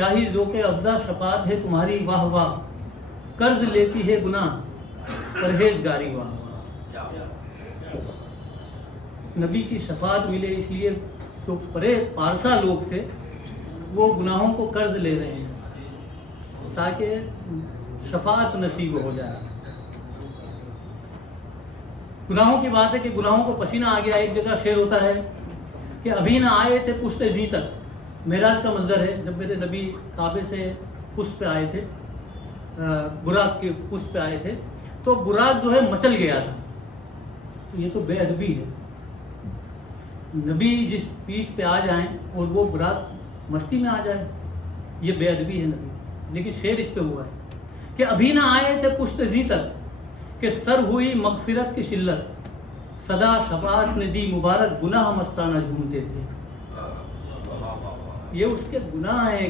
کیا ہی ذوق افزا شفاعت ہے تمہاری واہ واہ، قرض لیتی ہے گناہ پرہیزگاری واہ واہ۔ نبی کی شفاعت ملے اس لیے جو پارسا لوگ تھے وہ گناہوں کو قرض لے رہے ہیں تاکہ شفاعت نصیب ہو جائے۔ گناہوں کی بات ہے کہ گناہوں کو پسینہ آ گیا۔ ایک جگہ شعر ہوتا ہے کہ ابھی نہ آئے تھے پشت زی تک، معراج کا منظر ہے جب میرے نبی کعبے سے پشت پہ آئے تھے، براق کے پشت پہ آئے تھے تو براق جو ہے مچل گیا تھا۔ تو یہ تو بے ادبی ہے، نبی جس پیٹھ پہ آ جائیں اور وہ براق مستی میں آ جائے، یہ بے ادبی ہے نبی۔ لیکن شعر اس پہ ہوا ہے کہ ابھی نہ آئے تھے پشت زی تک کہ سر ہوئی مغفرت کی شلت، صدا شفاعت نے دی مبارک گناہ مستانہ جھومتے تھے۔ یہ اس کے گناہ ہیں